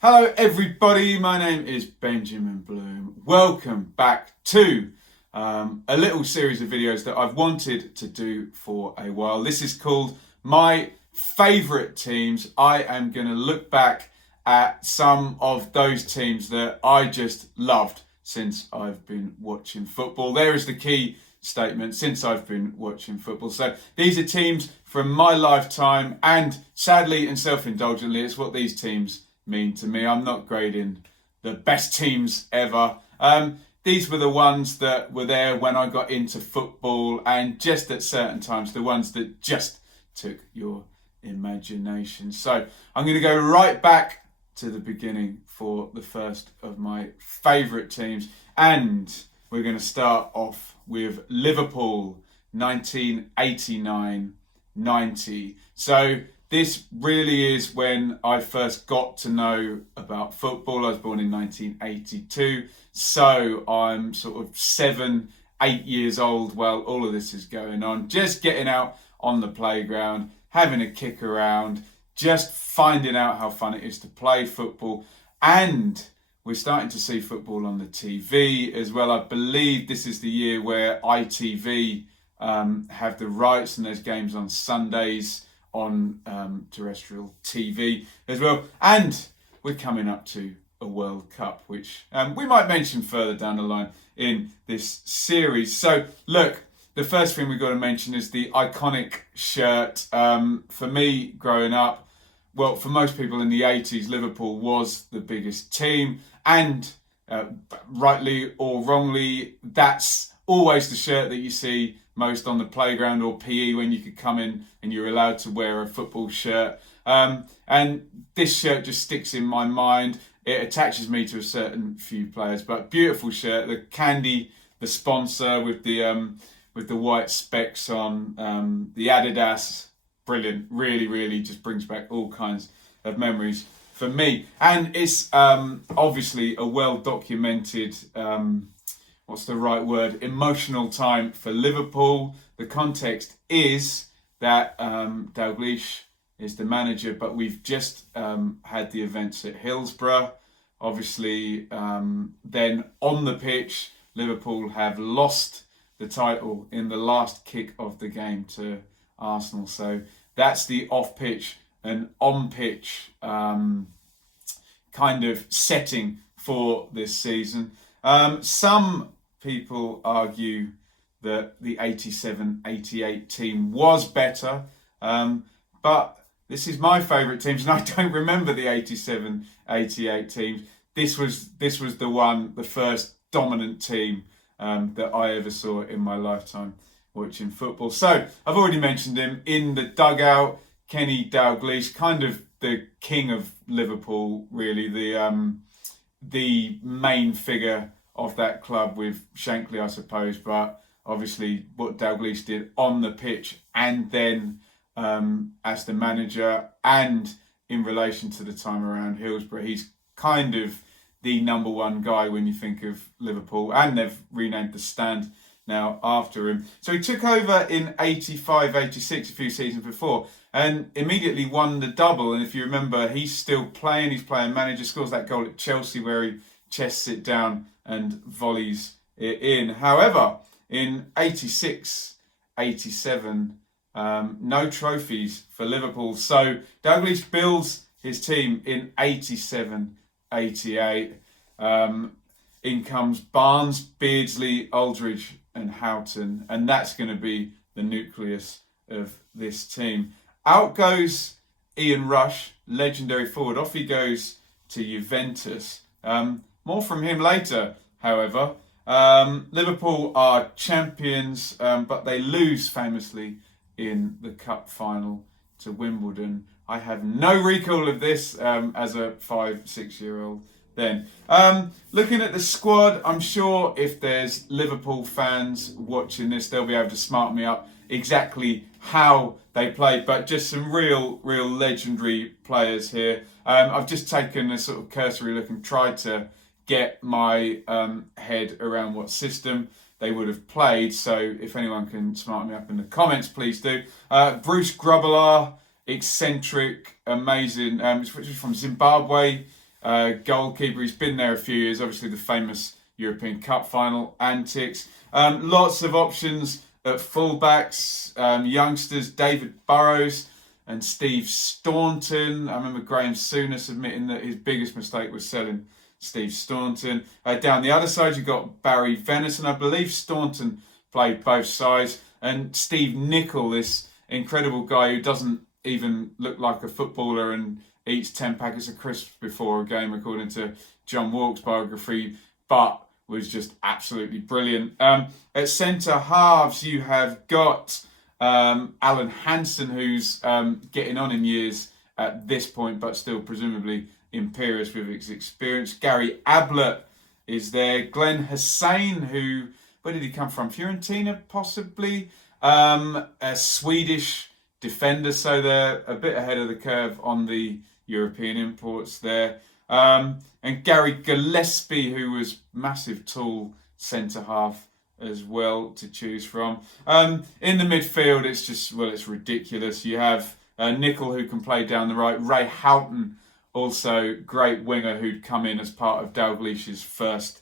Hello everybody, my name is Benjamin Bloom. Welcome back to a little series of videos that I've wanted to do for a while. This is called My Favourite Teams. I am going to look back at some of those teams that I just loved since I've been watching football. There is the key statement, since I've been watching football. So these are teams from my lifetime, and sadly and self-indulgently, it's what these teams mean to me. I'm not grading the best teams ever. These were the ones that were there when I got into football, and just at certain times, the ones that just took your imagination. So I'm going to go right back to the beginning for the first of my favourite teams, and we're going to start off with Liverpool 1989-90. So this really is when I first got to know about football. I was born in 1982, so I'm sort of 7, 8 years old while all of this is going on. Just getting out on the playground, having a kick around, just finding out how fun it is to play football. And we're starting to see football on the TV as well. I believe this is the year where ITV have the rights, and there's games on Sundays on terrestrial TV as well. And we're coming up to a World Cup, which we might mention further down the line in this series. So look, the first thing we've got to mention is the iconic shirt. For me growing up, well, for most people in the 80s, Liverpool was the biggest team, and rightly or wrongly, that's always the shirt that you see most on the playground or PE when you could come in and you're allowed to wear a football shirt. And this shirt just sticks in my mind. It attaches me to a certain few players, but beautiful shirt. The Candy, the sponsor with the white specs on, the Adidas, brilliant. Really, really just brings back all kinds of memories for me. And it's obviously a well-documented, what's the right word, emotional time for Liverpool. The context is that Dalglish is the manager, but we've just had the events at Hillsborough. Obviously, then on the pitch, Liverpool have lost the title in the last kick of the game to Arsenal. So that's the off-pitch and on-pitch kind of setting for this season. Some people argue that the 87-88 team was better, but this is my favourite teams, and I don't remember the 87-88 teams. This was the first dominant team that I ever saw in my lifetime watching football. So I've already mentioned him in the dugout, Kenny Dalglish, kind of the king of Liverpool, really, the main figure of that club with Shankly, I suppose, but obviously what Dalglish did on the pitch, and then as the manager, and in relation to the time around Hillsborough, he's kind of the number one guy when you think of Liverpool, and they've renamed the stand now after him. So he took over in 85-86, a few seasons before, and immediately won the double. And if you remember, he's still playing, he's playing manager, scores that goal at Chelsea where he chests it down and volleys it in. However, in 86-87, no trophies for Liverpool. So Dalglish builds his team in 87-88. In comes Barnes, Beardsley, Aldridge and Houghton, and that's going to be the nucleus of this team. Out goes Ian Rush, legendary forward. Off he goes to Juventus. More from him later, however. Liverpool are champions, but they lose famously in the cup final to Wimbledon. I have no recall of this as a 5-6-year-old then. Looking at the squad, I'm sure if there's Liverpool fans watching this, they'll be able to smart me up exactly how they played, but just some real legendary players here. I've just taken a sort of cursory look and tried to get my head around what system they would have played. So if anyone can smart me up in the comments, please do. Bruce Grobbelaar, eccentric, amazing, from Zimbabwe. goalkeeper. He's been there a few years, obviously the famous European Cup final antics. Lots of options at fullbacks, youngsters, David Burrows and Steve Staunton. I remember Graham Souness admitting that his biggest mistake was selling Steve Staunton. Down the other side, you've got Barry Venison. I believe Staunton played both sides. And Steve Nicol, this incredible guy who doesn't even look like a footballer and eats 10 packets of crisps before a game, according to John Walk's biography, but was just absolutely brilliant. At centre halves, you have got Alan Hansen, who's getting on in years at this point, but still presumably imperious with his experience. Gary Ablett is there. Glenn Hussein, who, where did he come from? Fiorentina, possibly. A Swedish defender, so they're a bit ahead of the curve on the European imports there. And Gary Gillespie, who was massive tall centre half as well to choose from. In the midfield, it's just, well, it's ridiculous. You have Nicol, who can play down the right. Ray Houghton, also great winger, who'd come in as part of Dalglish's first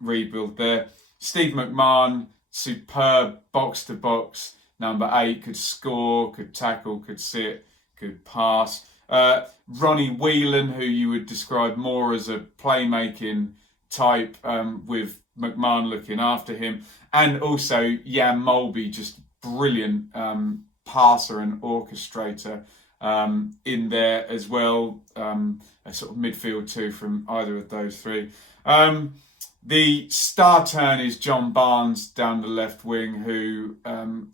rebuild there. Steve Mcmahon, superb box-to-box number 8, could score, could tackle, could sit, could pass. Ronnie Whelan, who you would describe more as a playmaking type, with McMahon looking after him. And also Jan Molby, just brilliant passer and orchestrator in there as well. A sort of midfield two from either of those three. The star turn is John Barnes down the left wing, who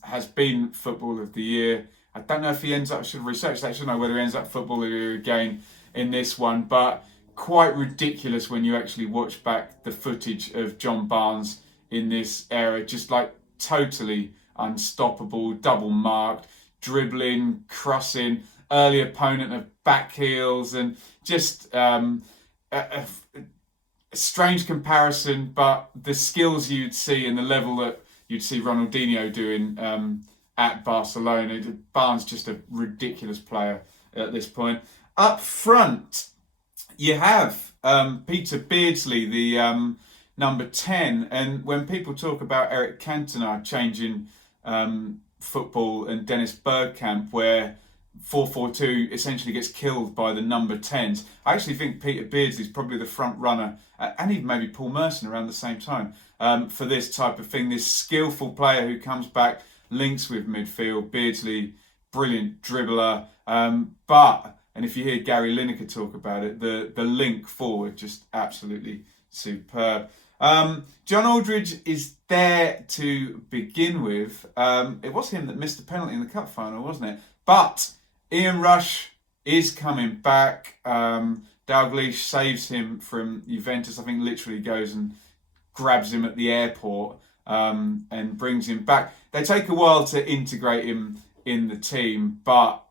has been Footballer of the Year. I don't know if he ends up, I should research that, shouldn't I, whether he ends up Footballer of the Year again in this one, but quite ridiculous when you actually watch back the footage of John Barnes in this era, just like totally unstoppable, double marked, dribbling, crossing, early opponent of back heels, and just a strange comparison, but the skills you'd see and the level that you'd see Ronaldinho doing at Barcelona. Barnes just a ridiculous player at this point. Up front, you have Peter Beardsley, the number 10, and when people talk about Eric Cantona changing football and Dennis Bergkamp, where 4-4-2 essentially gets killed by the number 10s, I actually think Peter Beardsley is probably the front runner, and even maybe Paul Merson around the same time, for this type of thing. This skillful player who comes back, links with midfield. Beardsley, brilliant dribbler, and if you hear Gary Lineker talk about it, the link forward, just absolutely superb. John Aldridge is there to begin with. It was him that missed the penalty in the cup final, wasn't it? But Ian Rush is coming back. Dalglish saves him from Juventus. I think literally goes and grabs him at the airport and brings him back. They take a while to integrate him in the team, but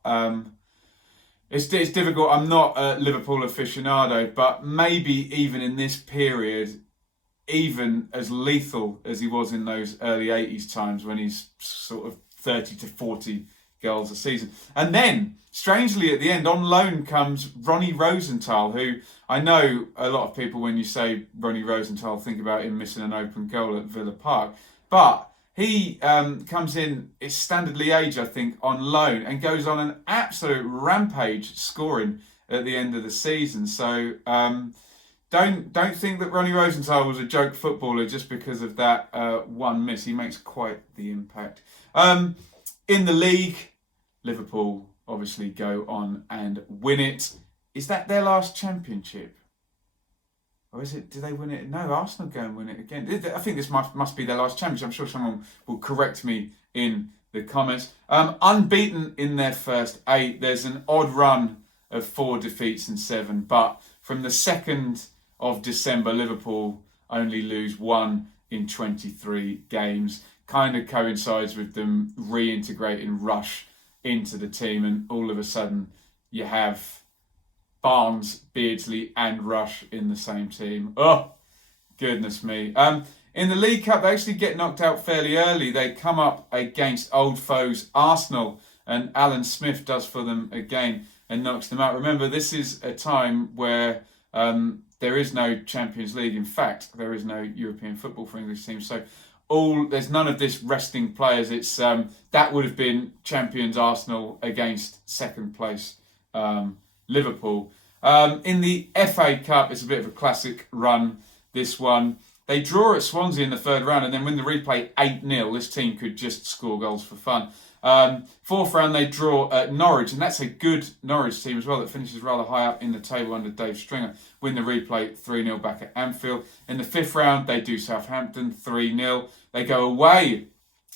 it's difficult. I'm not a Liverpool aficionado, but maybe even in this period, even as lethal as he was in those early 80s times when he's sort of 30 to 40 goals a season. And then, strangely at the end, on loan comes Ronnie Rosenthal, who I know a lot of people, when you say Ronnie Rosenthal, think about him missing an open goal at Villa Park. But he comes in, it's Standard Liège, I think, on loan, and goes on an absolute rampage scoring at the end of the season. So don't think that Ronnie Rosenthal was a joke footballer just because of that one miss. He makes quite the impact. In the league, Liverpool obviously go on and win it. Is that their last championship? Or is it, do they win it? No, Arsenal go and win it again. I think this must be their last championship. I'm sure someone will correct me in the comments. Unbeaten in their first 8. There's an odd run of 4 defeats and 7. But from the 2nd of December, Liverpool only lose 1 in 23 games. Kind of coincides with them reintegrating Rush into the team, and all of a sudden you have Barnes, Beardsley and Rush in the same team. Oh, goodness me. In the League Cup, they actually get knocked out fairly early. They come up against old foes Arsenal, and Alan Smith does for them again and knocks them out. Remember, this is a time where there is no Champions League. In fact, there is no European football for English teams. So there's none of this resting players. It's that would have been champions Arsenal against second place Liverpool. In the FA Cup, it's a bit of a classic run, this one. They draw at Swansea in the third round and then win the replay 8-0. This team could just score goals for fun. Fourth round, they draw at Norwich, and that's a good Norwich team as well that finishes rather high up in the table under Dave Stringer. Win the replay 3-0 back at Anfield. In the fifth round, they do Southampton 3-0. They go away.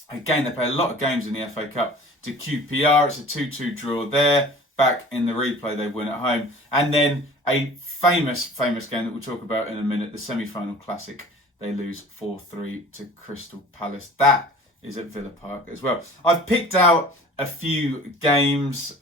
Again, they play a lot of games in the FA Cup to QPR. It's a 2-2 draw there. Back in the replay, they win at home. And then a famous game that we'll talk about in a minute, the semi-final classic. They lose 4-3 to Crystal Palace. That is at Villa Park as well. I've picked out a few games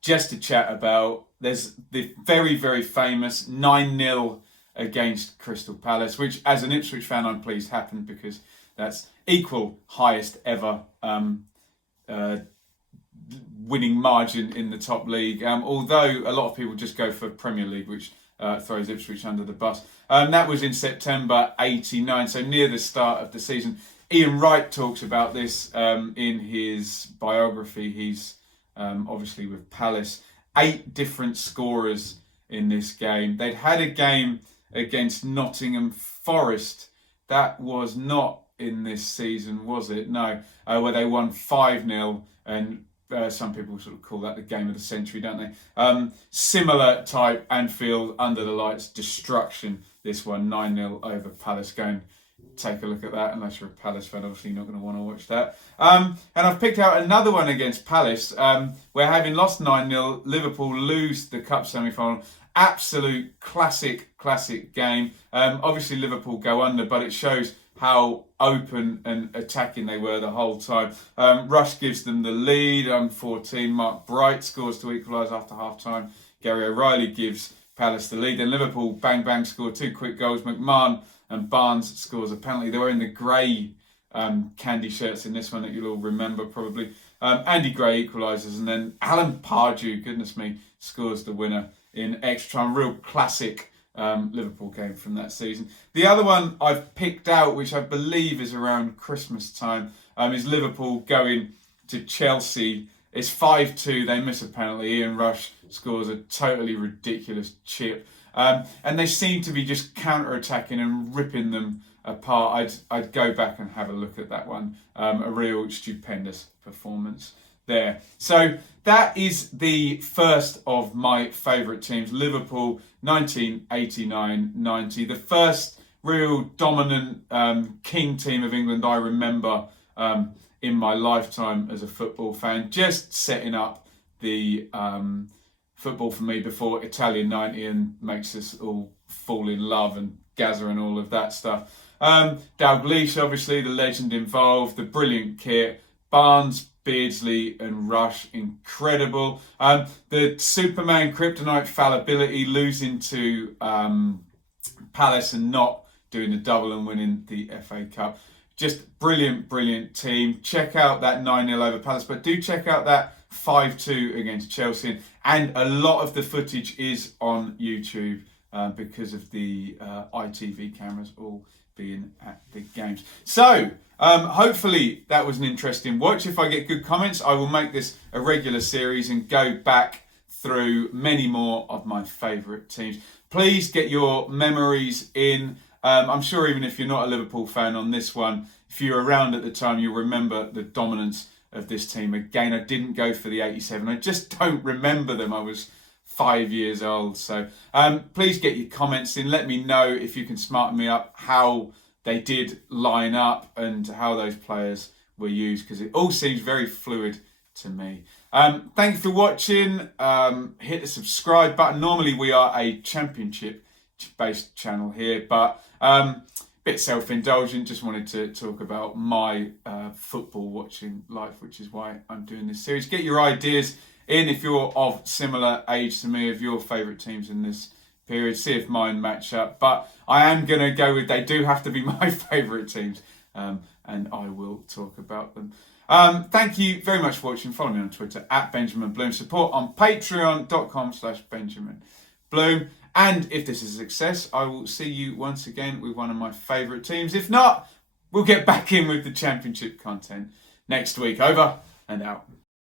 just to chat about. There's the very, very famous 9-0 against Crystal Palace, which as an Ipswich fan I'm pleased happened because that's equal highest ever winning margin in the top league. Although a lot of people just go for Premier League, which throws Ipswich under the bus. That was in September '89, so near the start of the season. Ian Wright talks about this in his biography. He's obviously with Palace. 8 different scorers in this game. They'd had a game against Nottingham Forest. That was not in this season, was it? No, where they won 5-0 and some people sort of call that the game of the century, don't they? Similar type Anfield, under the lights, destruction. This one, 9-0 over Palace. Go and take a look at that, unless you're a Palace fan. Obviously, you're not going to want to watch that. And I've picked out another one against Palace, where having lost 9-0, Liverpool lose the Cup semi-final. Absolute classic game. Obviously, Liverpool go under, but it shows how open and attacking they were the whole time. Rush gives them the lead. 14. Mark Bright scores to equalise after half-time. Gary O'Reilly gives Palace the lead. Then Liverpool bang score 2 quick goals. McMahon and Barnes scores a penalty. They were in the grey candy shirts in this one that you'll all remember probably. Andy Gray equalises, and then Alan Pardew, goodness me, scores the winner in extra time. Real classic Liverpool game from that season. The other one I've picked out, which I believe is around Christmas time, is Liverpool going to Chelsea. It's 5-2. They miss a penalty. Ian Rush scores a totally ridiculous chip. And they seem to be just counter-attacking and ripping them apart. I'd go back and have a look at that one. A real stupendous performance there. So that is the first of my favourite teams. Liverpool, 1989-90. The first real dominant king team of England I remember in my lifetime as a football fan. Just setting up the football for me before Italian 90 and makes us all fall in love, and Gazza and all of that stuff. Dalglish, obviously, the legend involved, the brilliant kit, Barnes, Beardsley and Rush, incredible. The Superman kryptonite fallibility, losing to Palace and not doing the double and winning the FA Cup. Just brilliant team. Check out that 9-0 over Palace, but do check out that 5-2 against Chelsea. And a lot of the footage is on YouTube because of the ITV cameras all being at the games. So, hopefully that was an interesting watch. If I get good comments, I will make this a regular series and go back through many more of my favourite teams. Please get your memories in. I'm sure even if you're not a Liverpool fan on this one, if you're around at the time, you'll remember the dominance of this team. Again, I didn't go for the 87. I just don't remember them. I was 5 years old. So please get your comments in. Let me know if you can smarten me up how they did line up and how those players were used, because it all seems very fluid to me. Thank you for watching. Hit the subscribe button. Normally we are a championship-based channel here, but bit self-indulgent. Just wanted to talk about my football watching life, which is why I'm doing this series. Get your ideas in if you're of similar age to me, of your favourite teams in this period. See if mine match up. But I am going to go with, they do have to be my favourite teams, and I will talk about them. Thank you very much for watching. Follow me on Twitter @Benjamin Bloom. Support on patreon.com/Benjamin bloom. And if this is a success, I will see you once again with one of my favourite teams. If not, we'll get back in with the Championship content next week. Over and out.